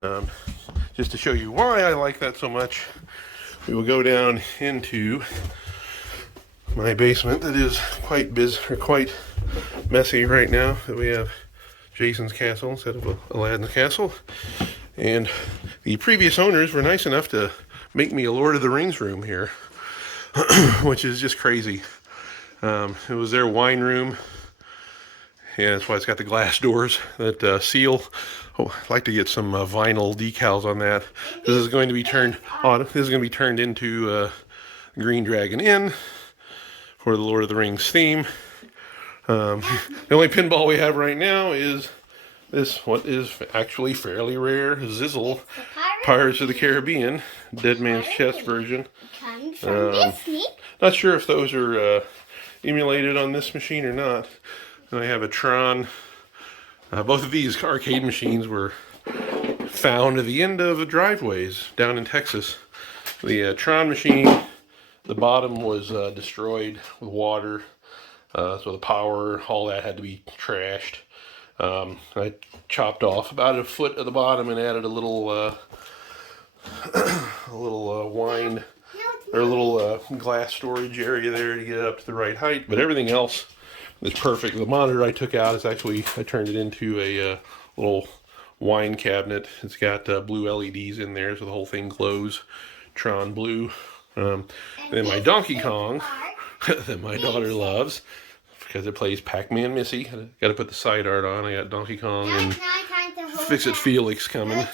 Just to show you why I like that so much, we will go down into my basement that is quite messy right now. That we have Jason's castle instead of Aladdin's castle, and the previous owners were nice enough to make me a Lord of the Rings room here, which is just crazy. It was their wine room. Yeah, that's why it's got the glass doors that seal. Oh, I'd like to get some vinyl decals on that. This is going to be turned on. This is going to be turned into Green Dragon Inn for the Lord of the Rings theme. The only pinball we have right now is this, what is actually fairly rare, Zizzle Pirates of the Caribbean Dead Man's Chest version. Not sure if those are emulated on this machine or not. And I have a Tron. Both of these arcade machines were found at the end of the driveways down in Texas. The Tron machine, the bottom was destroyed with water, so the power, all that had to be trashed. I chopped off about a foot of the bottom and added a little wine or a little glass storage area there to get it up to the right height. But everything else is perfect. The monitor I took out is actually, I turned it into a little wine cabinet. It's got blue LEDs in there, so the whole thing glows Tron blue. And then my Donkey Kong that my daughter loves because it plays Pac-Man Missy. Got to put the side art on. I got Donkey Kong and Fix-It Felix coming.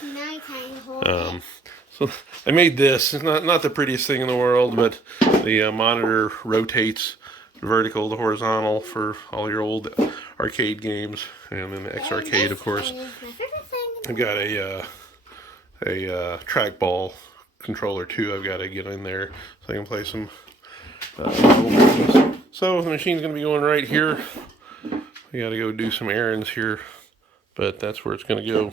So I made this. It's not the prettiest thing in the world, but the monitor rotates vertical to horizontal for all your old arcade games, and then the X Arcade, of course. I've got a trackball controller too. I've got to get in there so I can play some games. So the machine's going to be going right here. I got to go do some errands here, but that's where it's going to go.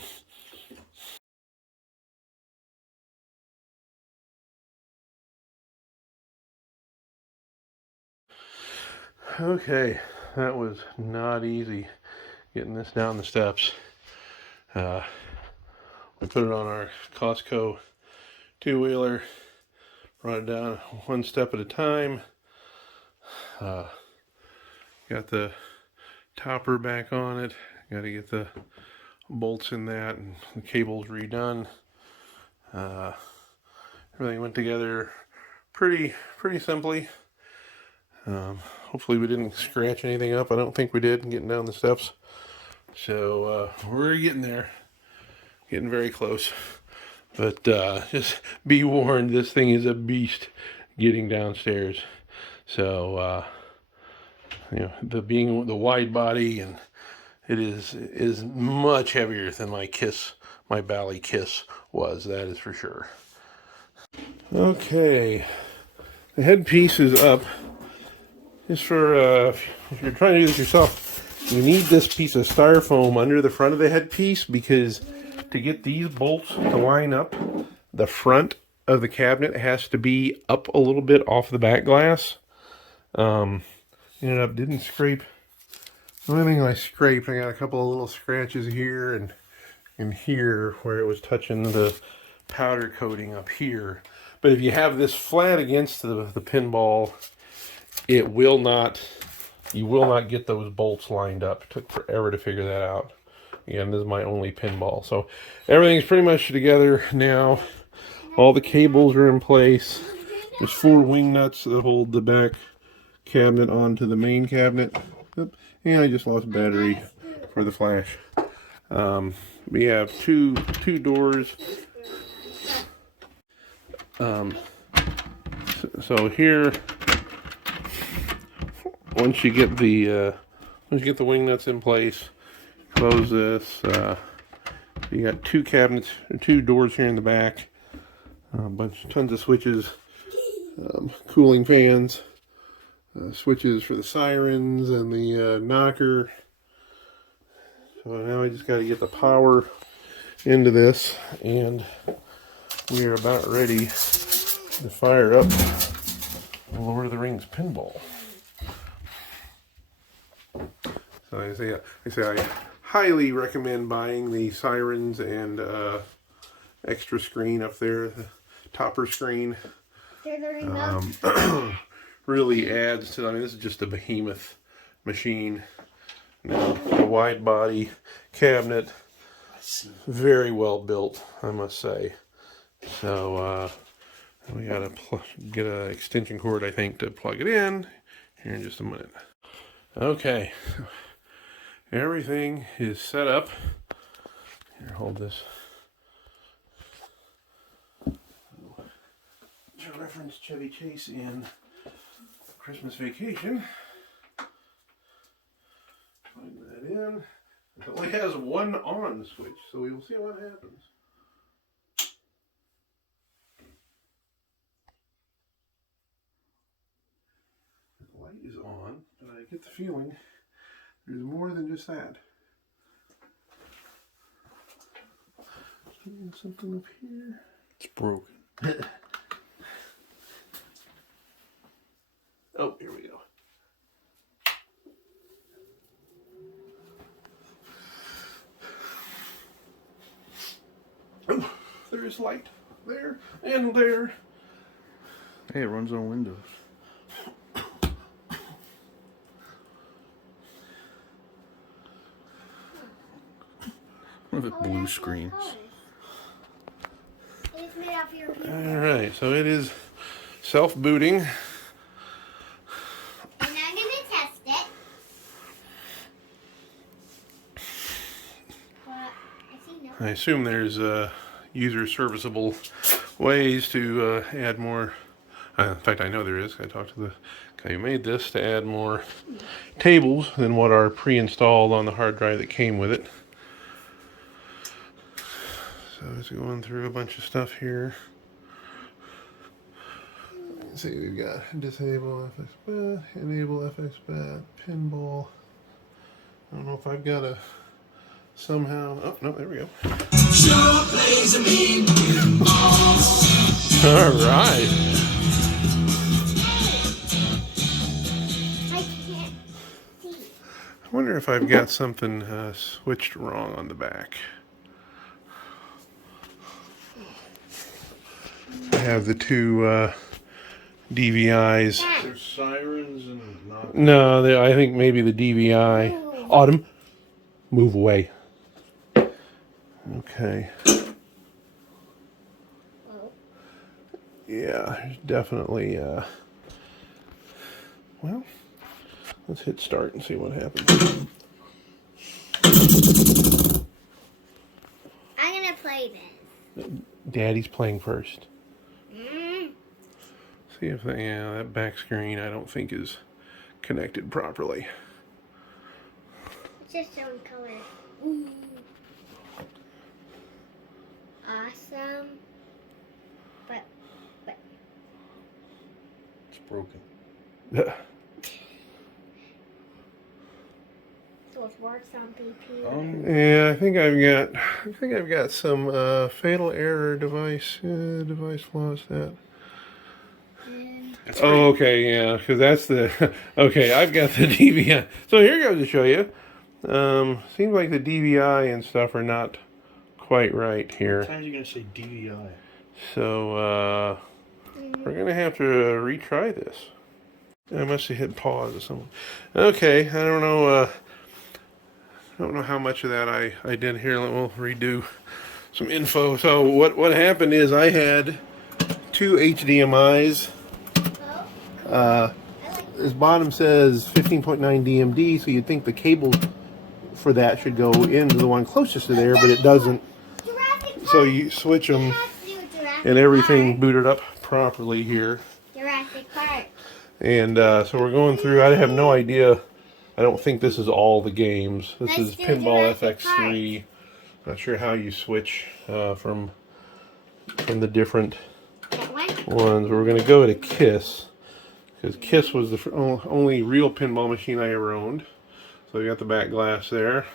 Okay, that was not easy getting this down the steps. We put it on our Costco two-wheeler, brought it down one step at a time. Got the topper back on it. Got to get the bolts in that and the cables redone. Everything went together pretty simply. Hopefully we didn't scratch anything up. I don't think we did getting down the steps. So we're getting there. Getting very close. But just be warned, this thing is a beast getting downstairs. So you know, being the wide body, and it is much heavier than my Bally KISS was, that is for sure. Okay, the headpiece is up. Just for if you're trying to do this yourself, you need this piece of styrofoam under the front of the headpiece, because to get these bolts to line up, the front of the cabinet has to be up a little bit off the back glass. Didn't scrape. The only thing I scraped, I got a couple of little scratches here and here where it was touching the powder coating up here. But if you have this flat against the pinball, you will not get those bolts lined up. It took forever to figure that out. Again, this is my only pinball. So everything's pretty much together now. All the cables are in place. There's 4 wing nuts that hold the back cabinet onto the main cabinet. And I just lost battery for the flash. We have two doors. So here, once you get the wing nuts in place, close this. You got 2 cabinets, 2 doors here in the back. Tons of switches, cooling fans, switches for the sirens and the knocker. So now I just got to get the power into this, and we are about ready to fire up Lord of the Rings pinball. So I say I highly recommend buying the sirens and extra screen up there, the topper screen. There's a remote. Really adds to, I mean, this is just a behemoth machine. Now, a wide body cabinet, very well built, I must say. So we gotta get an extension cord, I think, to plug it in here in just a minute. Okay, everything is set up. Here, hold this. To reference Chevy Chase in Christmas Vacation. Plug that in. It only has one on switch, so we will see what happens. The light is on, but I get the feeling there's more than just that. Something up here. It's broken. Oh, here we go. Oh, there's light there and there. Hey, it runs on Windows. What if it blue screens? It's made off your people. Alright, so it is self-booting. And I'm gonna test it. But I see no. I assume there's user serviceable ways to add more. In fact, I know there is. I talked to the guy who made this to add more tables than what are pre-installed on the hard drive that came with it. So it's going through a bunch of stuff here. Let's see, we've got disable FXBAT, enable FXBAT, pinball. I don't know if I've got a somehow. Oh no, there we go. Sure plays a mean pinball. All right. I can't see. I wonder if I've got something switched wrong on the back. I have the two DVIs. There's sirens and not. No, I think maybe the DVI. Autumn, move away. Okay. Yeah, there's definitely. Well, let's hit start and see what happens. I'm gonna play this. Daddy's playing first. See if that back screen I don't think is connected properly. It's just showing color. Ooh. Awesome. But It's broken. so it works on BP. Yeah, I think I've got some fatal error device lost that. Oh, okay, yeah, because that's the okay. I've got the DVI. So here goes to show you. Seems like the DVI and stuff are not quite right here. Sometimes you're gonna say DVI. So we're gonna have to retry this. I must have hit pause or something. Okay, I don't know. I don't know how much of that I did here. We'll redo some info. So what happened is I had two HDMIs. This bottom says 15.9 DMD, so you'd think the cable for that should go into the one closest to there, but it doesn't. So you switch them and everything booted up properly here. Jurassic Park. And so we're going through. I have no idea. I don't think this is all the games. This Let's is do Pinball Jurassic FX3. Not sure how you switch from the different That one? ones. We're going to go to KISS. Because KISS was the only real pinball machine I ever owned. So we got the back glass there,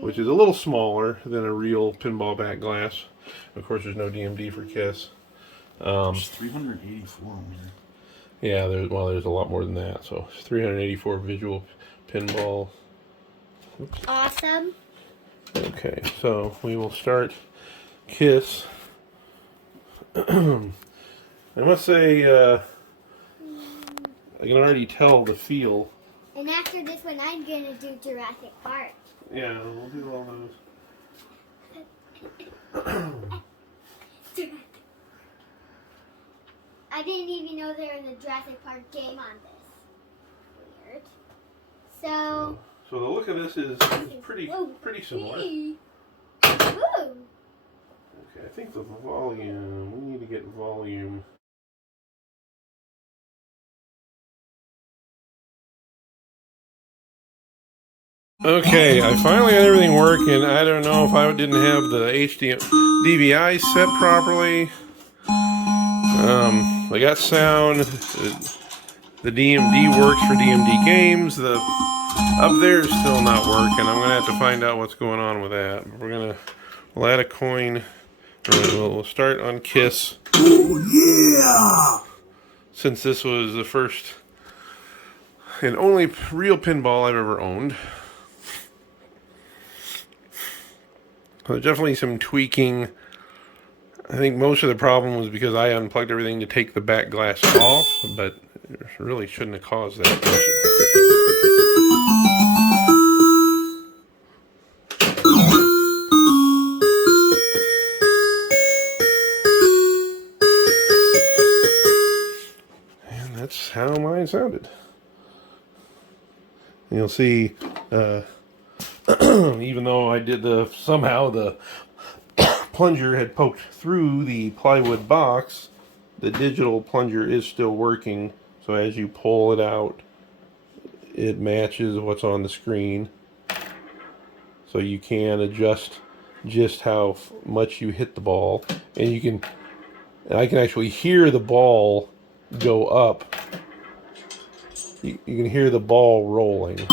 which is a little smaller than a real pinball back glass. Of course, there's no DMD for KISS. There's 384 on here. Yeah, there's a lot more than that. So it's 384 visual pinball. Oops. Awesome. Okay, so we will start KISS. I must say, I can already tell the feel. And after this one, I'm gonna do Jurassic Park. Yeah, we'll do all those. I didn't even know there was a Jurassic Park game on this. Weird. So the look of this is pretty similar. Ooh. Okay, I think the volume, we need to get volume. Okay, I finally got everything working. I don't know if I didn't have the DVI set properly. I got sound. The DMD works for DMD games. The up there is still not working. I'm gonna have to find out what's going on with that. We'll add a coin. We'll start on KISS. Oh yeah! Since this was the first and only real pinball I've ever owned. There's definitely some tweaking. I think most of the problem was because I unplugged everything to take the back glass off, but it really shouldn't have caused that. And that's how mine sounded. And you'll see, even though I did somehow the plunger had poked through the plywood box, the digital plunger is still working. So as you pull it out, it matches what's on the screen. So you can adjust just how much you hit the ball, and I can actually hear the ball go up. You can hear the ball rolling.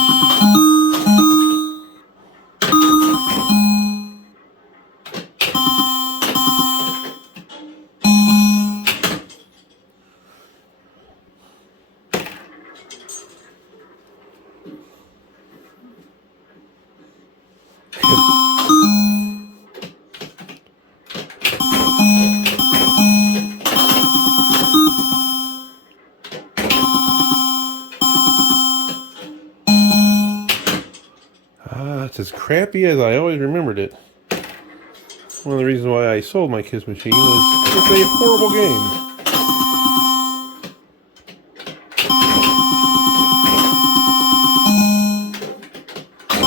It's as crappy as I always remembered it. One of the reasons why I sold my KISS machine was it's a horrible game.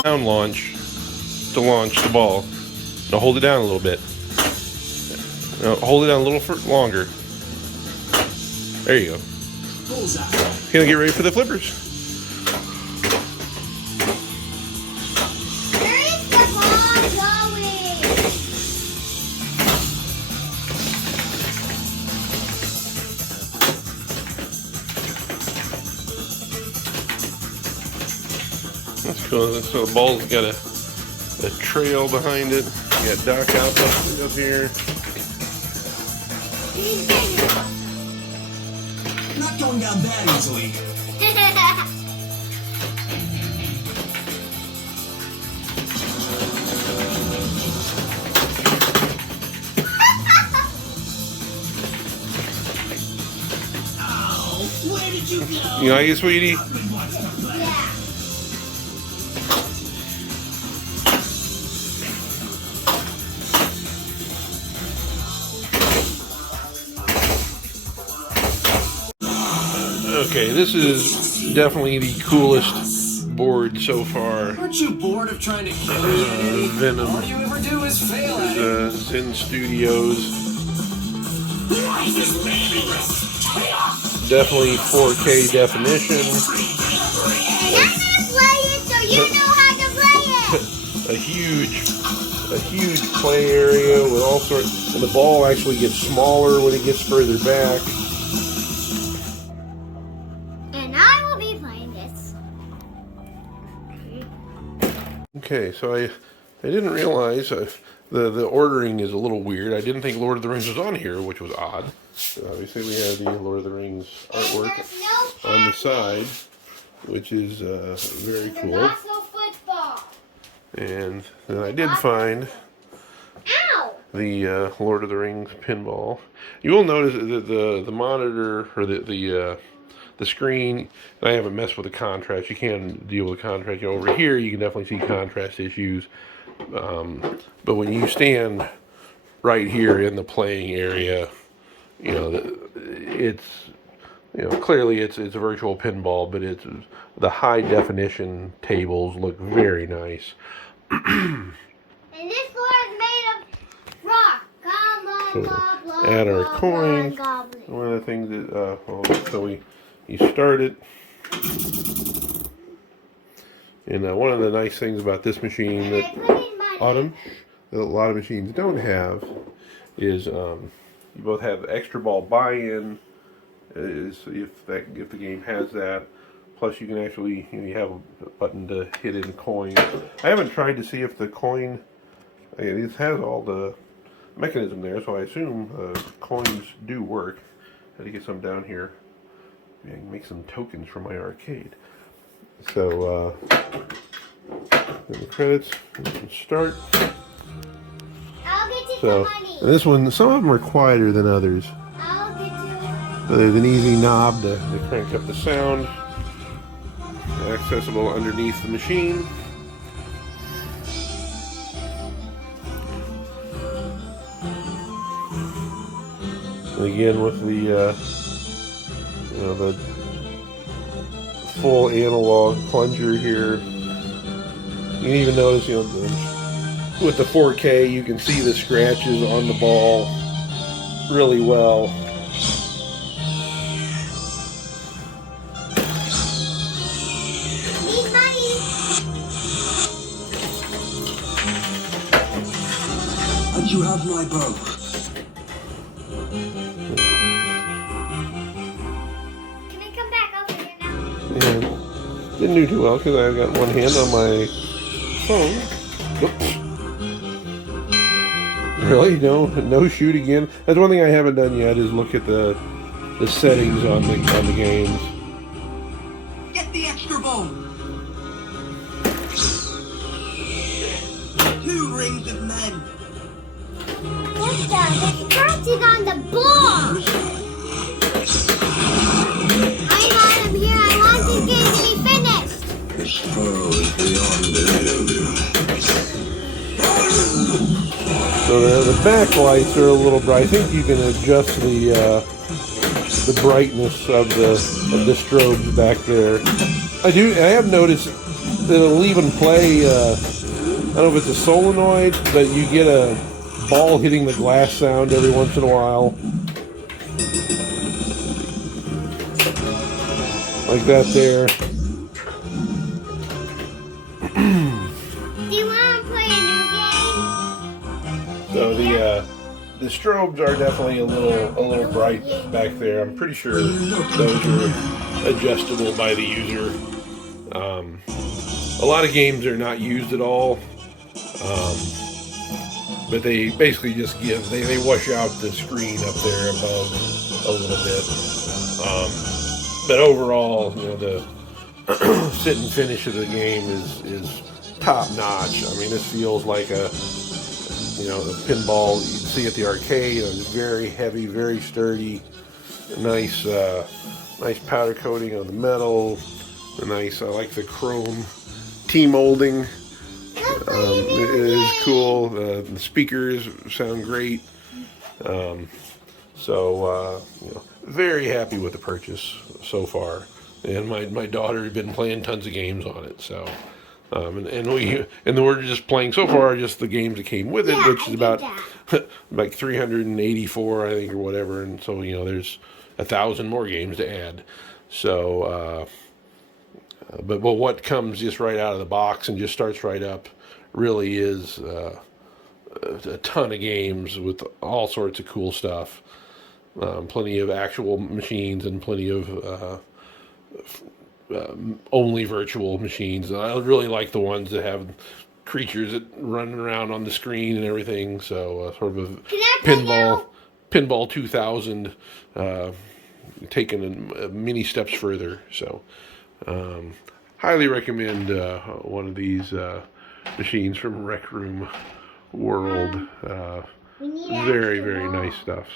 Down launch to launch the ball. Now hold it down a little bit. Now hold it down a little longer. There you go. Gonna get ready for the flippers. That's cool. So the ball's got a trail behind it. You got Doc out up here. Not going down that easily. Ow, where did you go? You like it, sweetie? Okay, this is definitely the coolest board so far. Aren't you bored of trying to kill me? Venom. All you ever do is fail at it. Zen Studios. Why is this meaningless? Definitely 4K definition. And I'm gonna play it so you know how to play it. A huge play area with all sorts, and the ball actually gets smaller when it gets further back. And I will be playing this. Okay, so I didn't realize the ordering is a little weird. I didn't think Lord of the Rings was on here, which was odd. So obviously we have the Lord of the Rings artwork on the side, which is very There's cool. also football. And then I did find Ow! the Lord of the Rings pinball. You will notice that the monitor, or the screen, and I haven't messed with the contrast. You can deal with the contrast. You know, over here, you can definitely see contrast issues. But when you stand right here in the playing area, you know, it's, you know, clearly it's a virtual pinball, but it's the high definition tables look very nice. And this floor is made of rock. Goblin, So goblin, add our goblin, coin. goblin. One of the things that, well, so you start it. And one of the nice things about this machine And that I put in money. Autumn, that a lot of machines don't have, is you both have extra ball buy-in, is if the game has that. Plus, you can actually, you know, you have a button to hit in coins. I haven't tried to see if the coin. It has all the mechanism there, so I assume coins do work. Had to get some down here. Maybe I can make some tokens for my arcade. So, in the credits, we can start. I'll get you So, some money. and this one, some of them are quieter than others. I'll get you. So there's an easy knob to crank up the sound. Accessible underneath the machine. And again with the you know, the full analog plunger here. You can even notice, you know, with the 4K, you can see the scratches on the ball really well. Need money. And you have my bow. Can I come back over here now? Yeah, didn't do too well because I've got one hand on my phone. Whoops. Really? No shoot again? That's one thing I haven't done yet, is look at the settings on the games. Get the extra ball. 2 rings of men. What the? There's scratches on the ball. I'm here. I want this game to be finished. This foe is beyond So the backlights are a little bright. I think you can adjust the brightness of the strobes back there. I have noticed that it'll even play. I don't know if it's a solenoid, but you get a ball hitting the glass sound every once in a while, like that there. Do you want to play a new game? So the strobes are definitely a little bright back there. I'm pretty sure those are adjustable by the user. A lot of games are not used at all, but they basically just they wash out the screen up there above a little bit. But overall, you know, the sit and finish of the game is top notch. I mean, this feels like a, you know, the pinball you can see at the arcade. It's very heavy, very sturdy. Nice powder coating on the metal. I like the chrome T-molding. It is cool. The speakers sound great. You know, very happy with the purchase so far. And my daughter had been playing tons of games on it. So, and we're just playing so far just the games that came with it, which is about like 384, I think, or whatever. And so, you know, there's 1,000 more games to add. So, but what comes just right out of the box and just starts right up really is a ton of games with all sorts of cool stuff. Plenty of actual machines and plenty of only virtual machines. I really like the ones that have creatures that run around on the screen and everything. So sort of a pinball 2000, taken many steps further. So highly recommend one of these machines from RecRoomWorld. We need Very, extra very ball. nice stuff.